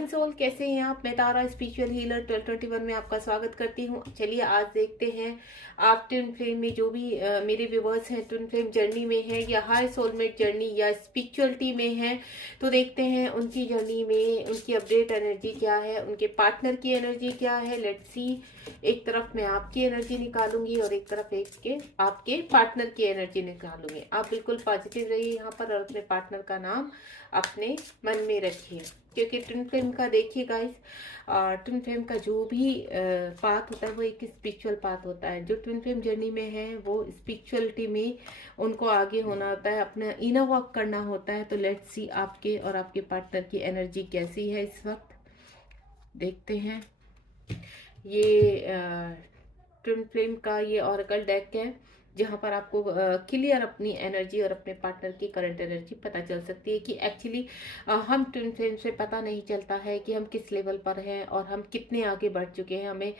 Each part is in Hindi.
डिवाइन सोल, कैसे हैं आप? मैं तारा स्पिरिचुअल हीलर 1221 में आपका स्वागत करती हूँ। चलिए आज देखते हैं आप ट्विन फ्लेम में जो भी मेरे व्यूवर्स हैं ट्विन फ्लेम जर्नी में है या हाई सोलमेट जर्नी या स्पिरिचुअलिटी में है, तो देखते हैं उनकी जर्नी में उनकी अपडेट एनर्जी क्या है, उनके पार्टनर की एनर्जी क्या है। Let's see. एक तरफ मैं आपकी एनर्जी निकालूंगी और एक तरफ आपके पार्टनर की एनर्जी निकालूंगी। आप बिल्कुल पॉजिटिव रहिए यहाँ पर और अपने पार्टनर का नाम अपने मन में रखिए, क्योंकि ट्विन फ्लेम का देखिए गाइस, ट्विन फ्लेम का जो भी पाथ होता है वो एक स्पिरिचुअल पाथ होता है। जो ट्विन फ्लेम जर्नी में है वो स्पिरिचुअलिटी में उनको आगे होना होता है, अपना इनर वर्क करना होता है। तो लेट्स सी आपके और आपके पार्टनर की एनर्जी कैसी है इस वक्त, देखते हैं। ये ट्विन फ्लेम का ये ऑरेकल डेक है, जहाँ पर आपको क्लियर अपनी एनर्जी और अपने पार्टनर की करंट एनर्जी पता चल सकती है कि एक्चुअली हम ट्विन फ्लेम से पता नहीं चलता है कि हम किस लेवल पर हैं और हम कितने आगे बढ़ चुके हैं, हमें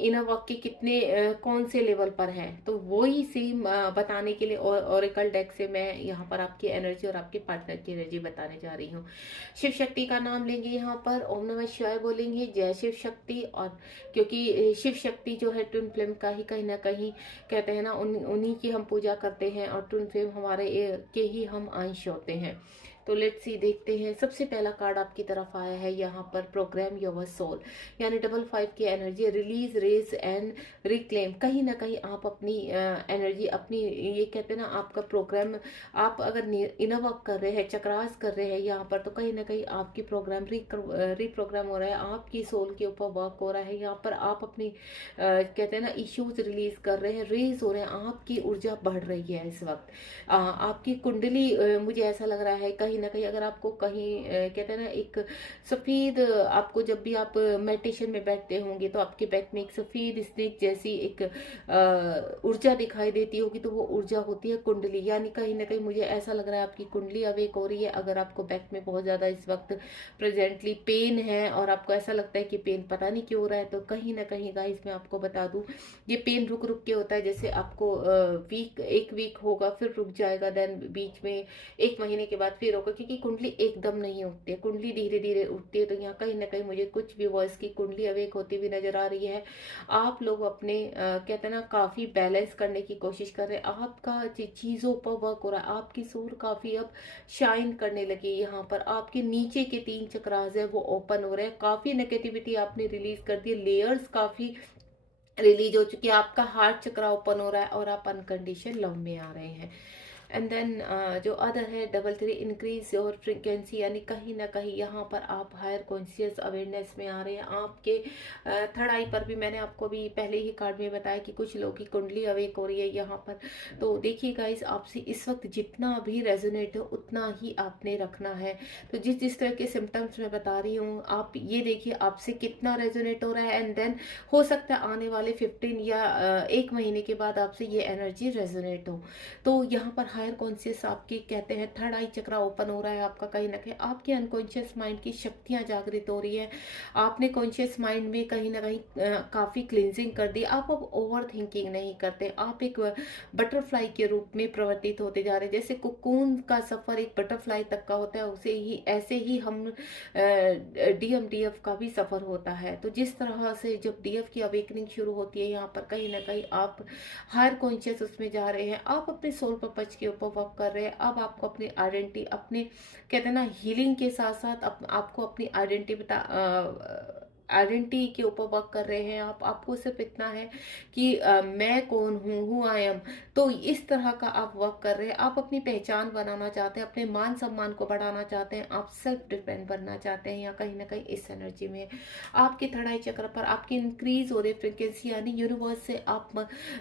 इनर वर्क के कितने कौन से लेवल पर हैं। तो वो ही सेम बताने के लिए ऑरेकल डेक से मैं यहाँ पर आपकी एनर्जी और आपके पार्टनर की एनर्जी बताने जा रही हूँ। शिव शक्ति का नाम लेंगे यहाँ पर, ओम नमः शिवाय बोलेंगे, जय शिव शक्ति। और क्योंकि शिव शक्ति जो है ट्विन फ्लेम का ही कहीं ना कहीं कहते हैं ना, उन्हीं की हम पूजा करते हैं और ट्विन फ्लेम हमारे के ही हम अंश होते हैं। तो लेट्स सी, देखते हैं। सबसे पहला कार्ड आपकी तरफ आया है यहाँ पर, प्रोग्राम योर सोल, यानी 55 की energy, release, raise and reclaim. कहीं ना कहीं आप अपनी एनर्जी अपनी, ये कहते हैं ना, आपका प्रोग्राम, आप अगर इनर वर्क कर रहे हैं, चक्रास कर रहे हैं यहाँ पर, तो कहीं ना कहीं आपकी प्रोग्राम रिप्रोग्राम हो रहा है, आपकी सोल के ऊपर वर्क हो रहा है। यहाँ पर आप अपनी कहते हैं ना इश्यूज रिलीज कर रहे हैं, रेज हो रहे हैं, आपकी ऊर्जा बढ़ रही है इस वक्त। आपकी कुंडली, मुझे ऐसा लग रहा है कहीं ना कहीं, अगर आपको कहीं कहते हैं ना एक सफेद, आपको जब भी आप मेडिटेशन में बैठते होंगे तो आपके बैक में एक सफेद स्नेक जैसी एक ऊर्जा दिखाई देती होगी, तो वो ऊर्जा होती है कुंडली। यानी कहीं ना कहीं मुझे ऐसा लग रहा है आपकी कुंडली अवेक हो रही है। अगर आपको बैक में बहुत ज्यादा इस वक्त प्रेजेंटली पेन है और आपको ऐसा लगता है कि पेन पता नहीं क्यों हो रहा है, तो कहीं ना कहीं गाइस मैं आपको बता दूं, ये पेन रुक रुक के होता है। जैसे आपको एक वीक होगा, फिर रुक जाएगा, देन बीच में एक महीने के बाद फिर होगा, क्योंकि कुंडली एकदम नहीं उठती है, कुंडली धीरे धीरे उठती है। तो यहाँ कहीं ना कहीं मुझे कुछ व्यूअर्स की कुंडली अवेक होती हुई नजर आ रही है। आप लोग अपने कहते हैं ना काफी बैलेंस करने की कोशिश कर रहे हैं, आपका चीजों पर वर्क हो रहा है, आपकी सोल काफी अब शाइन करने लगी है। यहाँ पर आपके नीचे के 3 चक्रास है वो ओपन हो रहे हैं, काफी नेगेटिविटी आपने रिलीज कर दी, लेयर्स काफी रिलीज हो चुकी है, आपका हार्ट चक्र ओपन हो रहा है और आप अनकंडीशन लव में आ रहे हैं। एंड देन जो अदर है, 33 इंक्रीज योर फ्रिक्वेंसी, यानी कहीं ना कहीं यहाँ पर आप हायर कॉन्शियस अवेयरनेस में आ रहे हैं। आपके थर्ड आई पर भी मैंने आपको भी पहले ही कार्ड में बताया कि कुछ लोगों की कुंडली अवेक हो रही है यहाँ पर। तो देखिए गाइस, आपसे इस वक्त जितना भी रेजोनेट हो उतना ही आपने रखना है। तो जिस जिस तरह के सिम्टम्स मैं बता रही हूँ, आप ये देखिए आपसे कितना रेजोनेट हो रहा है। एंड देन हो सकता है आने वाले 15 या 1 महीने के बाद आपसे ये एनर्जी रेजोनेट हो। तो यहाँ पर हायर कॉन्शियस आपकी कहते हैं थर्ड आई चक्र ओपन हो रहा है आपका, कहीं ना कहीं आपके अनकॉन्शियस माइंड की शक्तियां जागृत हो रही है। आपने कॉन्शियस माइंड में कहीं ना कहीं काफी क्लिनजिंग कर दी, आप अब ओवर थिंकिंग नहीं करते, आप एक बटरफ्लाई के रूप में प्रवर्तित होते जा रहे हैं। जैसे कुकून का सफर एक बटरफ्लाई तक का होता है, उसे ही ऐसे ही हम डीएफ का भी सफर होता है। तो जिस तरह से जब डीएफ की अवेकनिंग शुरू होती है, यहाँ पर कहीं ना कहीं आप हायर कॉन्शियस उसमें जा रहे हैं, आप अपने सोल पर्पज के ऊपर वर्क कर रहे हैं। अब आपको अपनी आइडेंटिटी, अपने कहते हैं ना हीलिंग के साथ साथ आपको अपनी आइडेंटिटी के ऊपर वर्क कर रहे हैं। आपको सिर्फ इतना है कि मैं कौन हूँ, हु आई एम। तो इस तरह का आप वर्क कर रहे हैं, आप अपनी पहचान बनाना चाहते हैं, अपने मान सम्मान को बढ़ाना चाहते हैं, आप सेल्फ डिपेंड बनना चाहते हैं। या कहीं ना कहीं इस एनर्जी में आपके थर्ड आई चक्र पर आपकी इंक्रीज हो रही फ्रिक्वेंसी, यानी यूनिवर्स से आप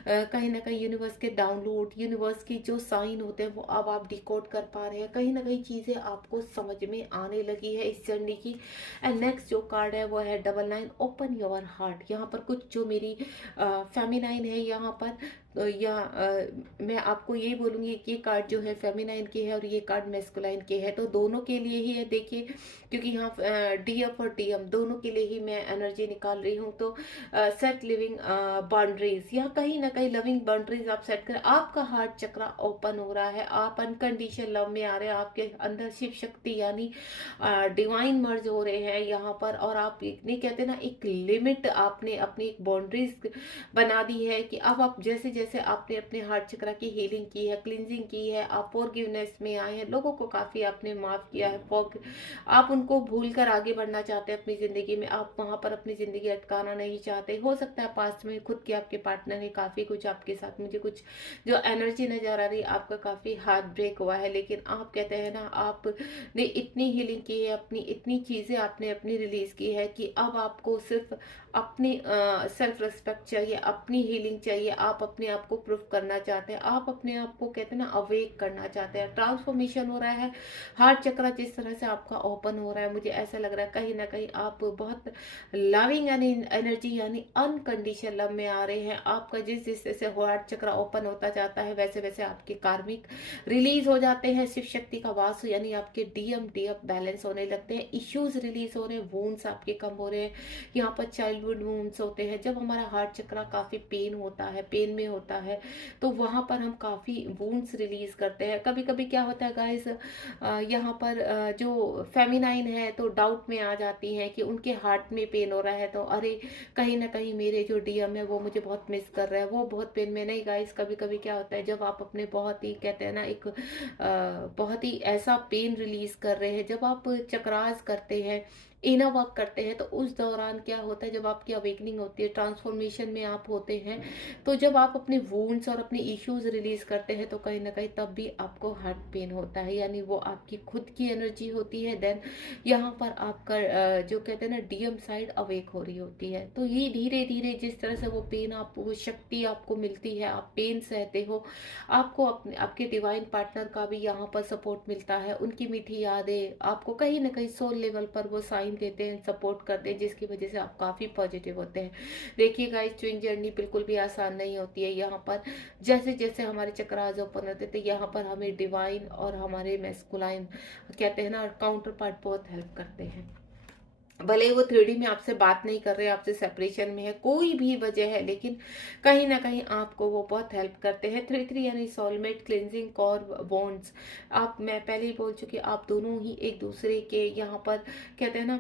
कहीं ना कहीं यूनिवर्स के डाउनलोड, यूनिवर्स की जो साइन होते हैं वो अब आप डिकोड कर पा रहे हैं। कहीं ना कहीं चीजें आपको समझ में आने लगी है इस जर्नी की। एंड नेक्स्ट जो कार्ड है वो है 99, ओपन योर हार्ट। यहाँ पर कुछ जो मेरी फेमिनाइन है यहाँ पर, या मैं आपको यही बोलूँगी कि ये कार्ड जो है फेमिनाइन के है और ये कार्ड मेस्कुलाइन के है, तो दोनों के लिए ही है देखिए, क्योंकि यहाँ डीएफ और डीएम दोनों के लिए ही मैं एनर्जी निकाल रही हूँ। तो सेट लिविंग बाउंड्रीज, यहाँ कहीं ना कहीं लविंग बाउंड्रीज आप सेट करें। आपका हार्ट चक्रा ओपन हो रहा है, आप अनकंडीशनल लव में आ रहे हैं, आपके अंदर शिव शक्ति यानी डिवाइन मर्ज हो रहे हैं यहाँ पर। और आप नहीं कहते ना, एक लिमिट आपने अपनी एक बाउंड्रीज बना दी है कि अब आप जैसे जैसे आपने अपने हार्ट चक्रा की हीलिंग की है, क्लिनजिंग की है, आप फॉरगिवनेस में आए हैं, लोगों को काफी आपने माफ किया है, आप उनको भूल कर आगे बढ़ना चाहते हैं अपनी जिंदगी में, आप वहां पर अपनी जिंदगी अटकाना नहीं चाहते। हो सकता है पास्ट में खुद के आपके पार्टनर ने काफी कुछ आपके साथ, मुझे कुछ जो एनर्जी नजर आ रही है आपका काफी हार्ट ब्रेक हुआ है, लेकिन आप कहते हैं ना, आपने इतनी हीलिंग की है, अपनी इतनी चीजें आपने अपनी रिलीज की है कि अब आपको सिर्फ अपनी सेल्फ रिस्पेक्ट चाहिए, अपनी हीलिंग चाहिए। आप अपने आप को प्रूफ करना चाहते हैं, आप अपने आप को कहते हैं ना अवेक करना चाहते हैं, ट्रांसफॉर्मेशन हो रहा है। हार्ट चक्रा जिस तरह से आपका ओपन हो रहा है, मुझे ऐसा लग रहा है कहीं ना कहीं आप बहुत लविंग एनर्जी यानी अनकंडीशनल लव में आ रहे हैं। आपका जिस जिस से हार्ट चक्रा ओपन होता जाता है वैसे वैसे आपके कार्मिक रिलीज हो जाते हैं, शिव शक्ति का वास यानी आपके डीएम डीएफ बैलेंस होने लगते हैं, इश्यूज रिलीज हो रहे हैं, वूंड्स आपके कम हो रहे हैं। यहाँ पर चाइल्डहुड वूंड्स होते हैं, जब हमारा हार्ट चक्रा काफी पेन होता है, पेन में होता है, तो वहां पर हम काफी वूंड्स रिलीज करते हैं। कभी कभी क्या होता है गाइस, यहाँ पर जो फेमिनाइन है तो डाउट में आ जाती है कि उनके हार्ट में पेन हो रहा है, तो अरे कहीं ना कहीं मेरे जो डीएम है वो मुझे बहुत मिस कर रहा है, वो बहुत पेन में। नहीं गाइस, कभी कभी क्या होता है, जब आप अपने बहुत ही कहते हैं ना एक बहुत ही ऐसा पेन रिलीज कर रहे हैं, जब आप चक्रास करते हैं, इनर वर्क करते हैं, तो उस दौरान क्या होता है, जब आपकी अवेकनिंग होती है, ट्रांसफॉर्मेशन में आप होते हैं, तो जब आप अपने वूंड्स और अपने इश्यूज रिलीज करते हैं तो कहीं ना कहीं तब भी आपको हार्ट पेन होता है, यानी वो आपकी खुद की एनर्जी होती है। देन यहाँ पर आपका जो कहते हैं ना डीएम साइड अवेक हो रही होती है। तो ये धीरे धीरे जिस तरह से वो पेन आपको, वो शक्ति आपको मिलती है, आप पेन सहते हो, आपको अपने आपके डिवाइन पार्टनर का भी यहाँ पर सपोर्ट मिलता है, उनकी मीठी यादें आपको कहीं ना कहीं सोल लेवल पर वो साइन देते हैं, सपोर्ट करते हैं, जिसकी वजह से आप काफी पॉजिटिव होते हैं। देखिए गाइस, ट्विन जर्नी बिल्कुल भी आसान नहीं होती है। यहाँ पर जैसे जैसे हमारे चक्रास ओपन होते थे, यहाँ पर हमें डिवाइन और हमारे मैस्कुलाइन कहते हैं ना काउंटर पार्ट बहुत हेल्प करते हैं। भले ही वो 3D में आपसे बात नहीं कर रहे, आपसे सेपरेशन में है, कोई भी वजह है, लेकिन कहीं ना कहीं आपको वो बहुत हेल्प करते हैं। 3 यानी सोलमेट, क्लिनजिंग और बॉन्ड्स। आप, मैं पहले ही बोल चुकी, आप दोनों ही एक दूसरे के यहाँ पर कहते हैं ना,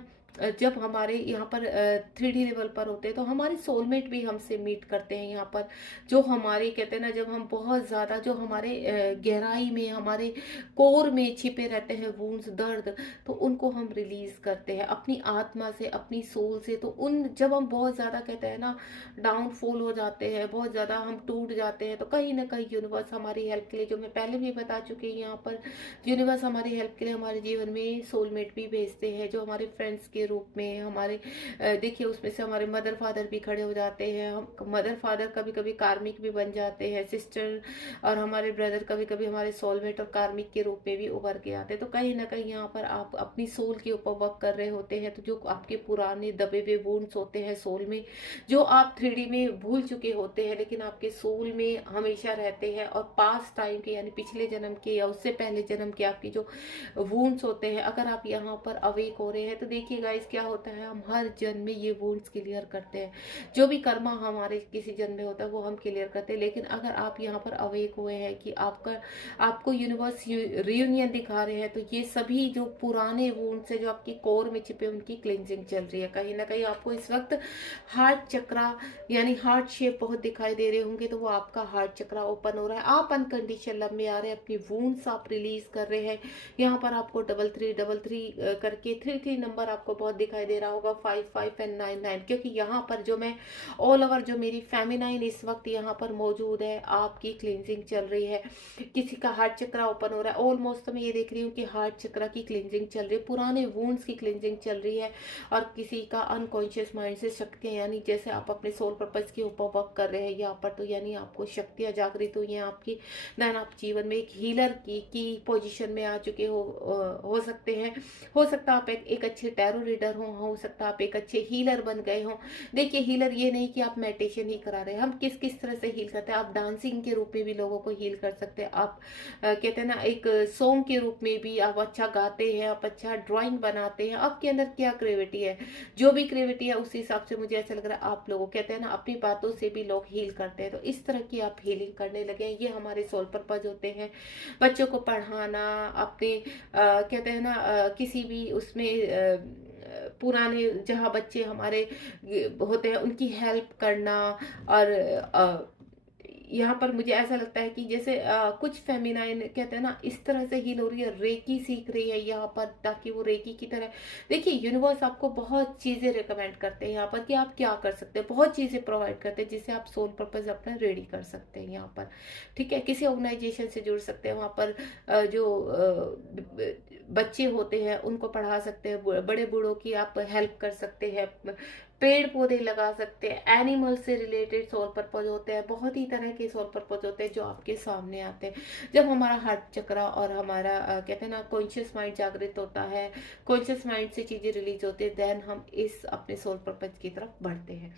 जब हमारे यहाँ पर 3D लेवल पर होते हैं तो हमारे सोलमेट भी हमसे मीट करते हैं यहाँ पर, जो हमारे कहते हैं ना, जब हम बहुत ज़्यादा जो हमारे गहराई में, हमारे कोर में छिपे रहते हैं वुंड्स, दर्द, तो उनको हम रिलीज करते हैं अपनी आत्मा से, अपनी सोल से। तो उन जब हम बहुत ज़्यादा कहते हैं ना डाउनफॉल हो जाते हैं, बहुत ज़्यादा हम टूट जाते हैं, तो कहीं ना कहीं यूनिवर्स हमारी हेल्प के लिए, जो मैं पहले भी बता चुकी हूँ, यहाँ पर यूनिवर्स हमारी हेल्प के लिए हमारे जीवन में सोलमेट भी भेजते हैं, जो हमारे फ्रेंड्स के रूप में हमारे देखिए, उसमें से हमारे मदर फादर भी खड़े हो जाते हैं। हम मदर फादर कभी कभी कार्मिक भी बन जाते हैं, सिस्टर और हमारे ब्रदर कभी कभी हमारे सोलमेट और कार्मिक के रूप में भी उभर के आते हैं। तो कहीं ना कहीं यहाँ पर आप अपनी सोल के ऊपर वर्क कर रहे होते हैं, तो जो आपके पुराने दबे हुए वुंड्स होते हैं सोल में, जो आप 3D में भूल चुके होते हैं, लेकिन आपके सोल में हमेशा रहते हैं, और पास्ट टाइम के यानी पिछले जन्म के या उससे पहले जन्म के आपके जो वुंड्स होते हैं, अगर आप यहाँ पर अवेक हो रहे हैं, तो देखिए गाइस क्या होता है, हम हर जन्म में ये वुंड्स क्लियर करते हैं। जो भी कर्मा हमारे किसी जन्म में होता है वो हम क्लियर करते हैं। लेकिन अगर आप यहाँ पर अवेक हुए हैं कि आपको यूनिवर्स रियूनियन दिखा रहे हैं, तो ये सभी जो पुराने वुंड्स है जो आपकी कोर में छिपे, उनकी क्लिनजिंग चल रही है। कहीं ना कहीं आपको इस वक्त हार्ट चक्रा यानी हार्ट शेप बहुत दिखाई दे रहे होंगे, तो वो आपका हार्ट चक्रा ओपन हो रहा है, आप अनकंडीशनल लव में आ रहे हैं, अपनी वुंड्स आप रिलीज कर रहे हैं। यहाँ पर आपको 3333 करके 33 नंबर आपको बहुत दिखाई दे रहा होगा, 55 एंड 99, क्योंकि यहाँ पर जो मैं ऑल ओवर जो मेरी फेमिनाइन इस वक्त यहाँ पर मौजूद है, आपकी क्लिनजिंग चल रही है। किसी का हार्ट चक्रा ओपन हो रहा है, ऑलमोस्ट तो मैं ये देख रही हूँ कि हार्ट चक्रा की क्लिनजिंग चल रही है, पुराने वुंड्स की क्लिनजिंग चल रही है, और किसी का अनकॉन्शियस माइंड से शक्तियाँ, यानी जैसे आप अपने सोल पर्पस के ऊपर वर्क कर रहे हैं यहाँ पर, तो यानी आपको शक्तियाँ जागृत हुई हैं आपकी। देन आप जीवन में एक हीलर की पोजीशन में आ चुके हो सकते हैं। हो सकता है आप एक अच्छे टैरो रीडर हो सकता है आप एक अच्छे हीलर बन गए हों। देखिए हीलर ये नहीं कि आप मेडिटेशन ही करा रहे हैं, हम किस किस तरह से हील करते हैं। आप डांसिंग के रूप में भी लोगों को हील कर सकते हैं, आप कहते हैं ना एक सॉन्ग के रूप में भी, आप अच्छा गाते हैं, आप अच्छा ड्राइंग बनाते हैं, आपके अंदर क्या क्रिएटिविटी है, जो भी क्रिएटिविटी है उस हिसाब से मुझे ऐसा लग रहा है आप लोगों कहते हैं ना अपनी बातों से भी लोग हील करते हैं। तो इस तरह की आप हीलिंग करने लगे हैं, ये हमारे सोल पर्पज होते हैं। बच्चों को पढ़ाना, अपने कहते हैं ना किसी भी उसमें पुराने जहाँ बच्चे हमारे होते हैं उनकी हेल्प करना। और यहाँ पर मुझे ऐसा लगता है कि जैसे कुछ फेमिनाइन कहते हैं ना इस तरह से हील हो रही है, रेकी सीख रही है यहाँ पर, ताकि वो रेकी की तरह। देखिए यूनिवर्स आपको बहुत चीज़ें रिकमेंड करते हैं यहाँ पर कि आप क्या कर सकते हैं, बहुत चीज़ें प्रोवाइड करते हैं जिससे आप सोल पर्पज अपना रेडी कर सकते हैं यहाँ पर। ठीक है, किसी ऑर्गेनाइजेशन से जुड़ सकते हैं, वहाँ पर जो बच्चे होते हैं उनको पढ़ा सकते हैं, बड़े बूढ़ों की आप हेल्प कर सकते हैं, पेड़ पौधे लगा सकते हैं, एनिमल से रिलेटेड सोल पर्पज होते हैं, बहुत ही तरह के सोल पर्पज होते हैं जो आपके सामने आते हैं। जब हमारा हार्ट चक्रा और हमारा कहते हैं ना कॉन्शियस माइंड जागृत होता है, कॉन्शियस माइंड से चीज़ें रिलीज होती है, देन हम इस अपने सोल पर्पज की तरफ बढ़ते हैं।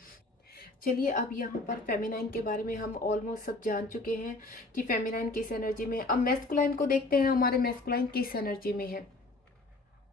चलिए अब यहाँ पर फेमिनाइन के बारे में हम ऑलमोस्ट सब जान चुके हैं कि फेमिनाइन किस एनर्जी में है। अब मैस्कुलाइन को देखते हैं, हमारे मैस्कुलाइन किस एनर्जी में है।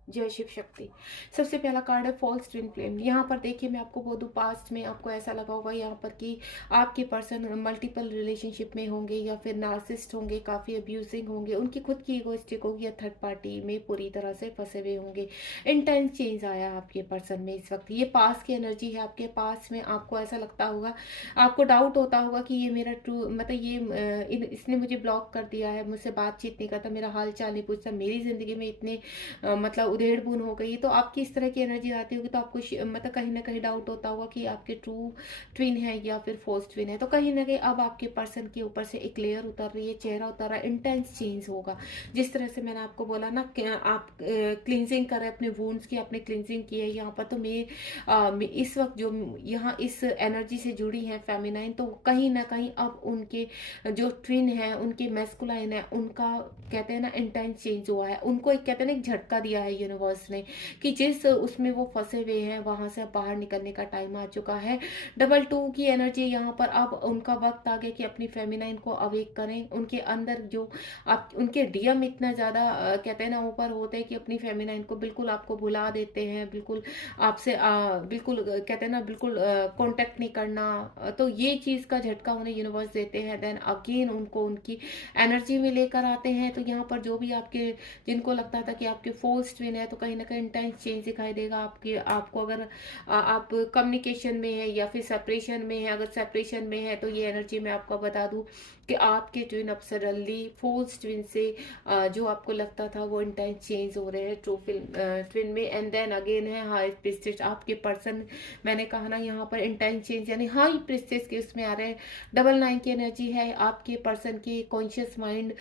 जय शिव शक्ति। सबसे पहला कार्ड है फॉल्स ट्विन फ्लेम। यहाँ पर देखिए मैं आपको बोल दूँ, पास्ट में आपको ऐसा लगा होगा यहाँ पर कि आपके पर्सन मल्टीपल रिलेशनशिप में होंगे या फिर नार्सिस्ट होंगे, काफ़ी अब्यूजिंग होंगे, उनकी खुद की इगोइस्टिक होगी या थर्ड पार्टी में पूरी तरह से फंसे हुए होंगे। इंटेंस चेंज आया आपके पर्सन में इस वक्त, ये पास की एनर्जी है। आपके पास में आपको ऐसा लगता होगा, आपको डाउट होता होगा कि ये मेरा ट्रू मतलब ये इसने मुझे ब्लॉक कर दिया है, मुझसे बातचीत नहीं करता, मेरा हाल चाल नहीं पूछता, मेरी जिंदगी में इतने मतलब उधेड़ बुन हो गई। तो आपकी इस तरह की एनर्जी आती होगी तो आपको मतलब कहीं ना कहीं डाउट होता होगा कि आपके ट्रू ट्विन है या फिर फॉल्स ट्विन है। तो कहीं ना कहीं अब आपके पर्सन के ऊपर से एक लेयर उतर रही है, चेहरा उतर रहा है, इंटेंस चेंज होगा। जिस तरह से मैंने आपको बोला ना कि आप क्लिनजिंग कर रहे हैं अपने वुंड्स की, आपने क्लिनजिंग की है यहाँ पर। तो मैं इस वक्त जो यहाँ इस एनर्जी से जुड़ी है फेमिनाइन, तो कहीं ना कहीं अब उनके जो ट्विन है, उनके मैस्कुलाइन है, उनका कहते हैं ना इंटेंस चेंज हुआ है। उनको एक कहते हैं ना एक झटका दिया है यूनिवर्स ने कि जिस उसमें वो फंसे हुए हैं वहां से बाहर निकलने का टाइम आ चुका है। डबल टू की एनर्जी यहाँ पर, अब उनका वक्त आ गया कि अपनी फेमिनाइन को अवेक करें। उनके अंदर जो आप उनके डीएम इतना ज्यादा कहते हैं ना ऊपर होते हैं कि अपनी फेमिनाइन को बिल्कुल आपको भुला देते हैं, बिल्कुल आपसे बिल्कुल कहते हैं ना बिल्कुल कांटेक्ट नहीं करना। तो ये चीज का झटका उन्हें यूनिवर्स देते हैं, देन अगेन उनको उनकी एनर्जी में लेकर आते हैं। तो यहाँ पर जो भी आपके जिनको लगता था कि आपके फॉल्स ट्विन है, तो कहीं ना कहीं इंटेंस चेंज दिखाई देगा आपकी। आपको अगर आप कम्युनिकेशन में है या फिर सेपरेशन में है, अगर सेपरेशन में है तो ये एनर्जी मैं आपको बता दूं कि आपके ट्विन अब सडनली फॉल्स ट्विन से जो आपको लगता था वो इंटेंस चेंज हो रहे हैं ट्रू ट्विन में। एंड देन अगेन है हाई प्रिस्टेज, आपके पर्सन मैंने कहा ना यहाँ पर इंटेंस चेंज यानी हाई प्रिस्टेज के उसमें आ रहे हैं। डबल 9 की एनर्जी है आपके पर्सन की कॉन्शियस माइंड।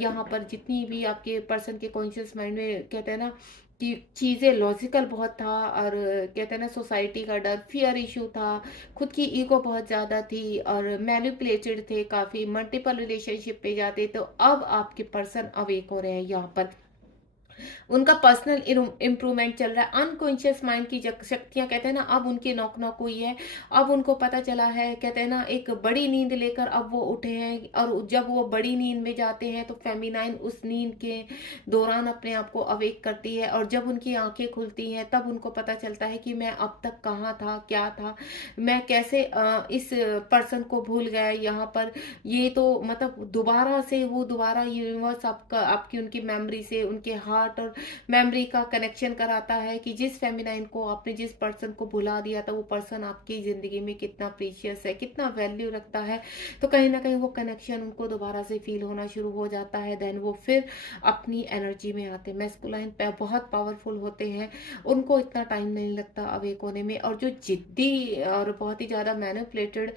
यहाँ पर जितनी भी आपके पर्सन के कॉन्शियस माइंड में कहते हैं ना कि चीज़ें लॉजिकल बहुत था, और कहते हैं ना सोसाइटी का डर, फियर इशू था, खुद की ईगो बहुत ज़्यादा थी और मैनिपुलेटेड थे, काफ़ी मल्टीपल रिलेशनशिप पे जाते। तो अब आपके पर्सन अवेक हो रहे हैं यहाँ पर, उनका पर्सनल इम्प्रूवमेंट चल रहा है। अनकॉन्शियस माइंड की शक्तियां कहते हैं ना अब उनकी नॉक नॉक हुई है। अब उनको पता चला है, कहते हैं ना एक बड़ी नींद लेकर अब वो उठे हैं, और जब वो बड़ी नींद में जाते हैं तो फेमिनाइन उस नींद के दौरान अपने आप को अवेक करती है, और जब उनकी आंखें खुलती हैं तब उनको पता चलता है कि मैं अब तक कहाँ था, क्या था, मैं कैसे इस पर्सन को भूल गया यहाँ पर। ये तो मतलब दोबारा से वो दोबारा यूनिवर्स आपका आपकी उनकी मेमोरी से उनके हार्ट और मेमोरी का कनेक्शन कराता है कि जिस फेमिनाइन को आपने जिस पर्सन को भुला दिया था वो पर्सन आपकी जिंदगी में कितना प्रीशियस है, कितना वैल्यू रखता है। तो कहीं ना कहीं वो कनेक्शन उनको दोबारा से फील होना शुरू हो जाता है। देन वो फिर अपनी एनर्जी में आते हैं। मैस्कुलाइन बहुत पावरफुल होते हैं, उनको इतना टाइम नहीं लगता अवेक होने में। और जो जिद्दी और बहुत ही ज़्यादा मैनिपुलेटेड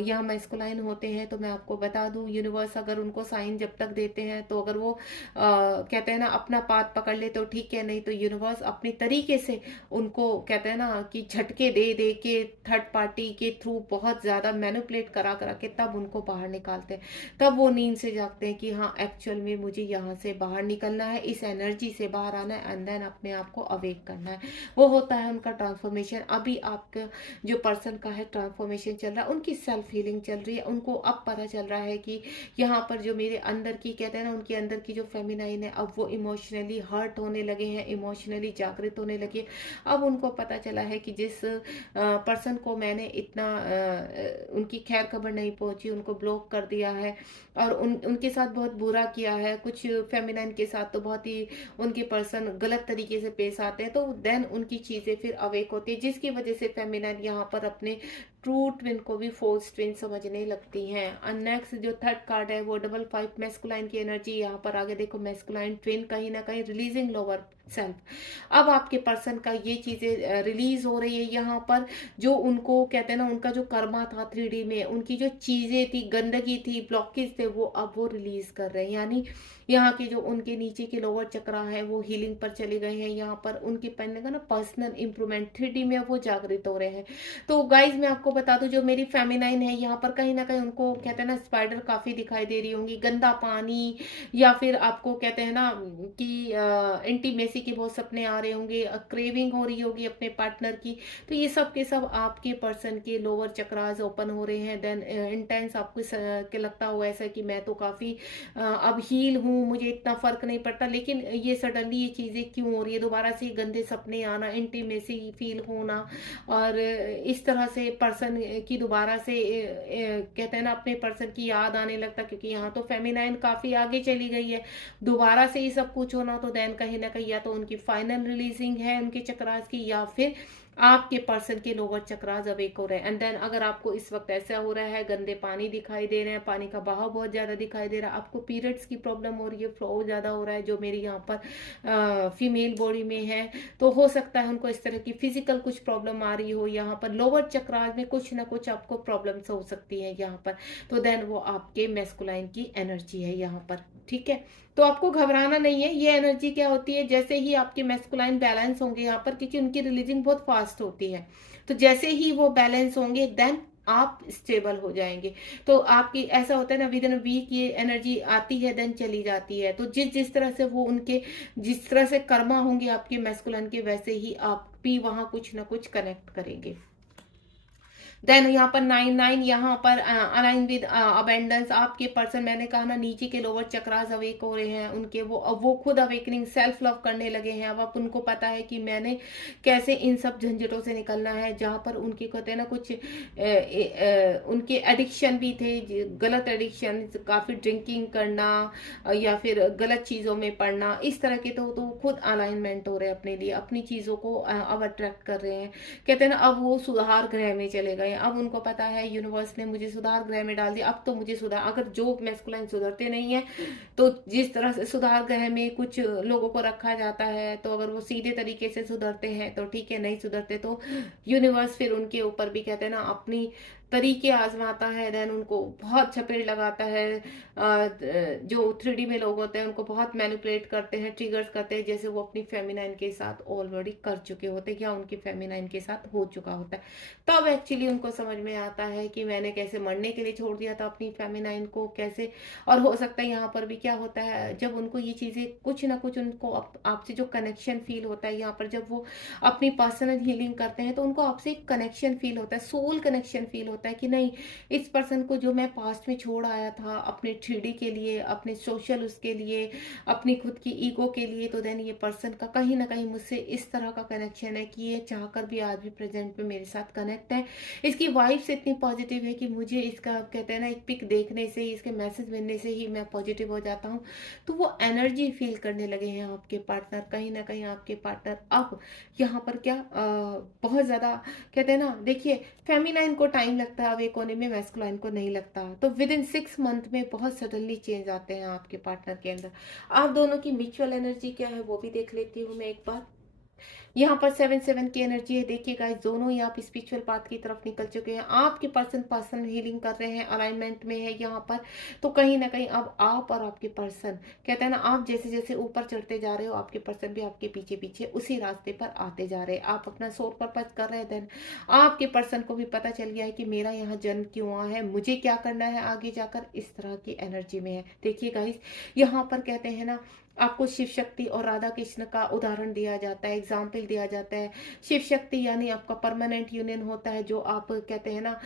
यहाँ मैस्कुलाइन होते हैं, तो मैं आपको बता दूं यूनिवर्स अगर उनको साइन जब तक देते हैं, तो अगर वो कहते हैं ना अपना पाथ पकड़ ले तो ठीक है, नहीं तो यूनिवर्स अपने तरीके से उनको कहते हैं ना कि झटके दे दे के थर्ड पार्टी के थ्रू बहुत ज़्यादा मैनिपुलेट करा करा के तब उनको बाहर निकालते हैं। तब वो नींद से जागते हैं कि हाँ एक्चुअल में मुझे यहाँ से बाहर निकलना है, इस एनर्जी से बाहर आना है एंड देन अपने आप को अवेक करना है। वो होता है उनका ट्रांसफॉर्मेशन। अभी आपका जो पर्सन का है ट्रांसफॉर्मेशन चल रहा है, उनकी सेल्फ हीलिंग चल रही है। उनको अब पता चल रहा है कि यहाँ पर जो मेरे अंदर की कहते हैं ना, उनके अंदर की जो फेमिनाइन है, अब वो इमोशनली हर्ट होने लगे हैं, इमोशनली जागृत होने लगे। अब उनको पता चला है कि जिस पर्सन को मैंने इतना उनकी खैर खबर नहीं पहुंची, उनको ब्लॉक कर दिया है और उनके साथ बहुत बुरा किया है। कुछ फेमिनाइन के साथ तो बहुत ही उनके पर्सन गलत तरीके से पेश आते हैं, तो देन उनकी चीजें फिर अवेक होती है, जिसकी वजह से फेमिनाइन यहाँ पर अपने ट्रू ट्विन को भी फोर्स ट्विन समझने लगती हैं। और नेक्स्ट जो थर्ड कार्ड है वो डबल 5 मैस्कुलाइन की एनर्जी। यहाँ पर आगे देखो मैस्कुलाइन ट्विन कहीं ना कहीं रिलीजिंग लोअर सेल्फ। अब आपके पर्सन का ये चीजें रिलीज हो रही है यहाँ पर, जो उनको कहते हैं ना, उनका जो कर्मा था 3D में, उनकी जो चीजें थी, गंदगी थी, ब्लॉकेज थे, वो अब वो रिलीज कर रहे हैं। यानी यहाँ के जो उनके नीचे के लोअर चक्रा है वो हीलिंग पर चले गए हैं। यहाँ पर उनके पहनने का ना पर्सनल इंप्रूवमेंट 3D में वो जागृत हो रहे हैं। तो गाइज मैं आपको बता दूं, जो मेरी फेमिनाइन है यहाँ पर कहीं ना कहीं उनको कहते हैं ना स्पाइडर काफी दिखाई दे रही होंगी, गंदा पानी, या फिर आपको कहते हैं ना कि इंटीमेसी के बहुत सपने आ रहे होंगे, क्रेविंग हो रही होगी अपने पार्टनर की। तो ये सब के सब आपके पर्सन के लोअर चक्रास ओपन हो रहे हैं। देन इंटेंस आपको के लगता होगा ऐसा कि मैं तो काफी अब हील हूँ, मुझे इतना फर्क नहीं पड़ता, लेकिन ये सडनली ये चीजें क्यों हो रही है, दोबारा से गंदे सपने आना, इंटीमेसी फील होना, और इस तरह से पर्सन की दोबारा से कहते हैं ना अपने पर्सन की याद आने लगता, क्योंकि यहाँ तो फेमिनाइन काफी आगे चली गई है। दोबारा से ये सब कुछ होना तो देन कहीं ना कहीं या तो उनकी फाइनल रिलीजिंग है उनके चक्रास की, या फिर आपके पर्सन के लोअर चक्रास अवेक हो रहे हैं। एंड देन अगर आपको इस वक्त ऐसा हो रहा है, गंदे पानी दिखाई दे रहे हैं, पानी का बहाव बहुत ज्यादा दिखाई दे रहा है, आपको पीरियड्स की प्रॉब्लम हो रही है, फ्लो ज्यादा हो रहा है, जो मेरी यहाँ पर फीमेल बॉडी में है, तो हो सकता है उनको इस तरह की फिजिकल कुछ प्रॉब्लम आ रही हो। यहाँ पर लोअर चक्रास में कुछ ना कुछ आपको प्रॉब्लम्स हो सकती है यहाँ पर, तो देन वो आपके मैस्कुलाइन की एनर्जी है यहाँ पर। ठीक है, तो आपको घबराना नहीं है। ये एनर्जी क्या होती है, जैसे ही आपके मैस्कुलाइन बैलेंस होंगे यहाँ पर, क्योंकि उनकी रिलीजिंग बहुत फास्ट होती है, तो जैसे ही वो बैलेंस होंगे देन आप स्टेबल हो जाएंगे। तो आपकी ऐसा होता है ना, विद इन वीक ये एनर्जी आती है देन चली जाती है। तो जिस जिस तरह से वो उनके जिस तरह से कर्मा होंगे आपके मैस्कुलाइन के, वैसे ही आप भी वहां कुछ ना कुछ कनेक्ट करेंगे। देन यहाँ पर 9 यहाँ पर अलाइन विद अबेंडेंस। आपके पर्सन, मैंने कहा ना, नीचे के लोअर चक्रास अवेक हो रहे हैं उनके, वो खुद अवेकनिंग सेल्फ लव करने लगे हैं। अब उनको पता है कि मैंने कैसे इन सब झंझटों से निकलना है, जहाँ पर उनके कहते हैं ना कुछ उनके एडिक्शन भी थे, गलत एडिक्शन, काफी ड्रिंकिंग करना या फिर गलत चीजों में पड़ना, इस तरह के। तो खुद अलाइनमेंट हो रहे हैं अपने लिए, अपनी चीजों को अब अट्रैक्ट कर रहे हैं। कहते हैं ना, अब वो सुधार ग्रह में चले गए। अब उनको पता है यूनिवर्स ने मुझे सुधार ग्रह में डाल दिया, अब तो मुझे सुधार, अगर जो मैस्कुलाइन सुधरते नहीं है, तो जिस तरह से सुधार ग्रह में कुछ लोगों को रखा जाता है, तो अगर वो सीधे तरीके से सुधरते हैं तो ठीक है, नहीं सुधरते तो यूनिवर्स फिर उनके ऊपर भी कहते हैं ना अपनी तरीके आजमाता है। देन उनको बहुत झपेट लगाता है। जो 3D में लोग होते हैं उनको बहुत मैनिपुलेट करते हैं, ट्रिगर्स करते हैं, जैसे वो अपनी फेमिनाइन के साथ ऑलरेडी कर चुके होते हैं या उनकी फेमिनाइन के साथ हो चुका होता है। तब एक्चुअली उनको समझ में आता है कि मैंने कैसे मरने के लिए छोड़ दिया था अपनी फेमिनाइन को, कैसे। और हो सकता है यहाँ पर भी क्या होता है, जब उनको ये चीजें कुछ ना कुछ उनको आपसे जो कनेक्शन फील होता है, यहाँ पर जब वो अपनी पर्सनल हीलिंग करते हैं तो उनको आपसे एक कनेक्शन फील होता है, सोल कनेक्शन फील होता है कि नहीं, इस पर्सन को जो मैं पास्ट में छोड़ आया था अपने 3D के लिए, अपने सोशल उसके लिए, अपनी खुद की ईगो के लिए, तो देन ये पर्सन का कहीं ना कहीं मुझसे इस तरह का कनेक्शन है कि ये चाहकर भी आज भी प्रेजेंट में मेरे साथ कनेक्ट है। इसकी वाइब्स इतनी पॉजिटिव है कि मुझे इसका कहते हैं ना एक पिक देखने से ही, इसके मैसेज मिलने से ही मैं पॉजिटिव हो जाता हूँ। तो वो एनर्जी फील करने लगे हैं आपके पार्टनर, कहीं ना कहीं आपके पार्टनर अब यहाँ पर क्या बहुत ज्यादा कहते हैं ना, देखिए फेमिनाइन को टाइम लगता है अवेक होने में, मैस्कुलाइन को नहीं लगता। तो विद इन 6 मंथ में बहुत सडनली चेंज आते हैं आपके पार्टनर के अंदर। आप दोनों की म्यूचुअल एनर्जी क्या है वो भी देख लेती हूँ मैं एक बार। यहाँ पर 7-7 की एनर्जी है। देखिए गाइस, दोनों ही आप स्पिरिचुअल पाथ की तरफ निकल चुके हैं। आपके पर्सन हीलिंग कर रहे हैं, अलाइनमेंट में है यहाँ पर। तो कहीं ना कहीं अब आप और आपके पर्सन, कहते हैं ना, आप जैसे जैसे ऊपर चढ़ते जा रहे हो, आपके पर्सन भी आपके पीछे पीछे उसी रास्ते पर आते जा रहे हैं। आप अपना सोल पर्पस कर रहे हैं, देन आपके पर्सन को भी पता चल गया है कि मेरा यहाँ जन्म क्यों हुआ है, मुझे क्या करना है आगे जाकर, इस तरह की एनर्जी में है। देखिए गाइस, यहाँ पर कहते हैं ना, आपको शिव शक्ति और राधा कृष्ण का उदाहरण दिया जाता है, एग्जाम्पल दिया जाता है। शिव शक्ति यानी आपका परमानेंट यूनियन होता है, जो आप कहते हैं ना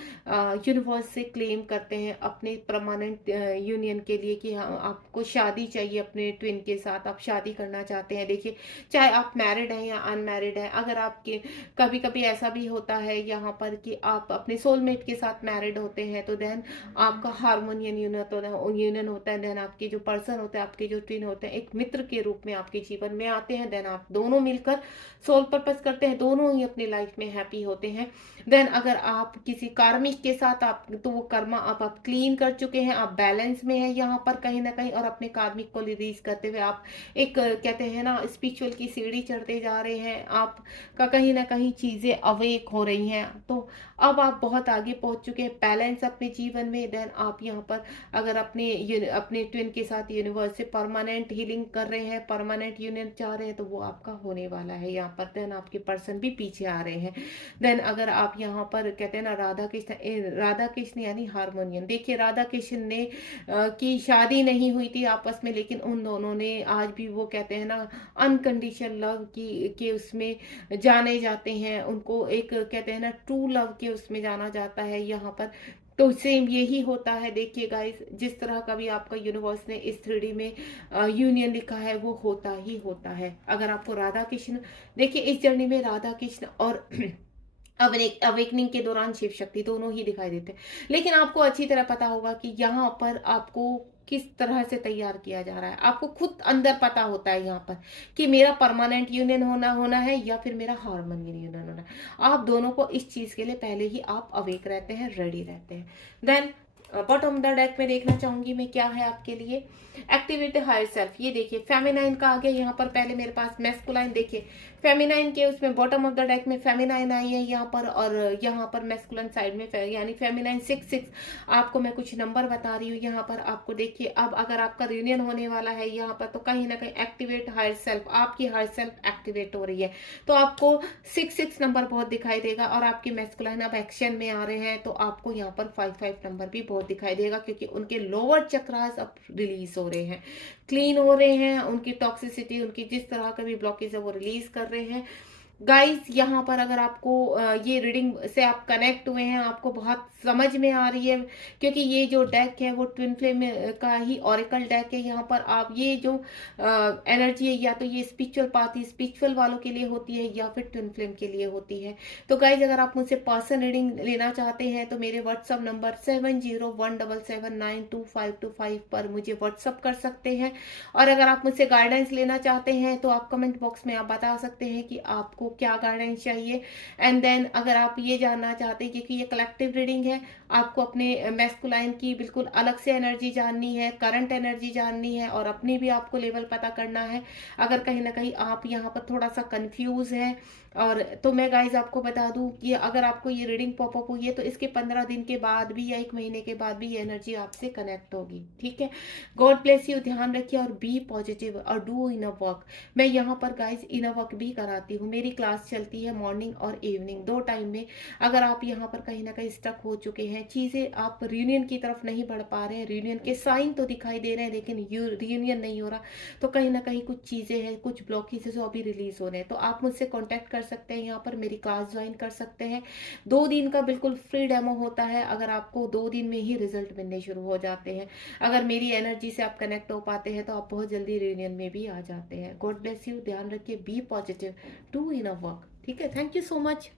यूनिवर्स से क्लेम करते हैं अपने परमानेंट यूनियन के लिए, कि हाँ आपको शादी चाहिए अपने ट्विन के साथ, आप शादी करना चाहते हैं। देखिए, चाहे आप मैरिड हैं या अनमैरिड हैं, अगर आपके कभी कभी ऐसा भी होता है यहाँ पर कि आप अपने सोलमेट के साथ मैरिड होते हैं, तो देन आपका हार्मोनियन यूनियन होता है। देन आपके जो पर्सन होते हैं, आपके जो ट्विन होते हैं, एक मित्र के रूप में आपके जीवन में आते हैं। देन आप दोनों मिलकर सोल पर्पस करते हैं, दोनों ही अपनी लाइफ में हैप्पी होते हैं। देन अगर आप किसी कार्मिक के साथ, आप तो वो कर्मा आप क्लीन कर चुके हैं, आप बैलेंस में है यहाँ पर कहीं ना कहीं, और अपने कार्मिक को रिलीज करते हुए आप एक कहते हैं ना स्पिरिचुअल की सीढ़ी चढ़ते जा रहे हैं। आपका कहीं ना कहीं चीजें अवेक हो रही हैं, तो अब आप बहुत आगे पहुंच चुके हैं बैलेंस अपने जीवन में। देन आप यहाँ पर अगर अपने ट्विन के साथ यूनिवर्स से परमानेंट हीलिंग कर रहे हैं, परमानेंट यूनियन चाह रहे हैं, तो वो आपका होने वाला है यहाँ पर। देन आपके पर्सन भी पीछे आ रहे हैं। देन अगर आप यहाँ पर कहते हैं ना राधा कृष्ण यानी हारमोनियन, देखिए राधा कृष्ण ने की शादी नहीं हुई थी आपस में, लेकिन उन दोनों ने आज भी वो कहते हैं ना अनकंडीशनल लव की के उसमें जाने जाते हैं। उनको एक कहते हैं ना ट्रू लव के उसमें जाना जाता है यहाँ पर। तो सेम यही होता है। देखिए गाइस, जिस तरह का भी आपका यूनिवर्स ने इस 3D में यूनियन लिखा है, वो होता ही होता है। अगर आपको राधा कृष्ण, देखिए इस जर्नी में राधा कृष्ण और अवेकनिंग के दौरान शिव शक्ति दोनों ही दिखाई देते हैं। लेकिन आपको अच्छी तरह पता होगा कि यहाँ पर आपको किस तरह से तैयार किया जा रहा है। आपको खुद अंदर पता होता है यहाँ पर कि मेरा परमानेंट यूनियन होना है या फिर मेरा हार्मोनियन यूनियन होना है। आप दोनों को इस चीज के लिए पहले ही आप अवेक रहते हैं, रेडी रहते हैं। देन बॉटम द डेक में देखना चाहूंगी मैं क्या है आपके लिए। एक्टिवेट हायर सेल्फ, ये देखिए फेमिनाइन का आ गया यहाँ पर। पहले मेरे पास मैस्कुलाइन, देखिए फेमिनाइन के उसमें बॉटम ऑफ द डेक में फेमिनाइन आई है यहाँ पर, और यहाँ पर मैस्कुलाइन साइड में यानी फेमिनाइन 6 आपको मैं कुछ नंबर बता रही हूँ यहाँ पर आपको। देखिए अब अगर आपका रियूनियन होने वाला है यहाँ पर, तो कहीं ना कहीं एक्टिवेट हायर सेल्फ, आपकी हायर सेल्फ एक्टिवेट हो रही है, तो आपको 6 नंबर बहुत दिखाई देगा। और आपके मैस्कुलाइन अब एक्शन में आ रहे हैं, तो आपको यहाँ पर 5 नंबर भी बहुत दिखाई देगा, क्योंकि उनके लोअर चक्रास अब रिलीज हो रहे हैं, क्लीन हो रहे हैं। उनकी टॉक्सिसिटी, उनकी जिस तरह का भी ब्लॉकेज है वो रिलीज कर रहे हैं। गाइस यहाँ पर अगर आपको ये रीडिंग से आप कनेक्ट हुए हैं, आपको बहुत समझ में आ रही है, क्योंकि ये जो डेक है वो ट्विन फ्लेम का ही ऑरेकल डेक है। यहाँ पर आप ये जो एनर्जी है, या तो ये स्पिरिचुअल पाथ ही स्पिरिचुअल वालों के लिए होती है, या फिर ट्विन फ्लेम के लिए होती है। तो गाइज अगर आप मुझसे पर्सन रीडिंग लेना चाहते हैं, तो मेरे व्हाट्सअप नंबर 7017792525 पर मुझे व्हाट्सअप कर सकते हैं। और अगर आप मुझसे गाइडेंस लेना चाहते हैं, तो आप कमेंट बॉक्स में आप बता सकते हैं कि आपको क्या गाइडेंस चाहिए। एंड देन अगर आप ये जानना चाहते हैं, क्योंकि ये कलेक्टिव रीडिंग है, आपको अपने मैस्कुलाइन की बिल्कुल अलग से एनर्जी जाननी है, करंट एनर्जी जाननी है, और अपनी भी आपको लेवल पता करना है। अगर कहीं ना कहीं आप यहाँ पर थोड़ा सा कंफ्यूज हैं, और तो मैं गाइज आपको बता दूं कि अगर आपको ये रीडिंग पॉपअप हुई है, तो इसके 15 दिन के बाद भी या 1 महीने के बाद भी ये एनर्जी आपसे कनेक्ट होगी। ठीक है, गॉड ब्लेस यू, ध्यान रखिए और बी पॉजिटिव और डू इनर वर्क। मैं यहाँ पर गाइज इनर वर्क भी कराती हूँ, मेरी क्लास चलती है मॉर्निंग और इवनिंग 2 टाइम में। अगर आप यहाँ पर कहीं ना कहीं स्टक हो चुके हैं, चीजें आप रियूनियन की तरफ नहीं बढ़ पा रहे हैं, रियूनियन के साइन तो दिखाई दे रहे हैं लेकिन रियूनियन नहीं हो रहा, तो कहीं ना कहीं कुछ चीजें हैं, कुछ ब्लॉकेजेस जो अभी रिलीज हो रहे हैं, तो आप मुझसे कॉन्टेक्ट कर सकते हैं, यहाँ पर मेरी क्लास ज्वाइन कर सकते हैं। 2 दिन का बिल्कुल फ्री डेमो होता है। अगर आपको 2 दिन में ही रिजल्ट मिलने शुरू हो जाते हैं, अगर मेरी एनर्जी से आप कनेक्ट हो पाते हैं, तो आप बहुत जल्दी रियूनियन में भी आ जाते हैं। गॉड ब्लेस यू, ध्यान रखिए, be positive, do inner work. ठीक है, थैंक यू सो मच।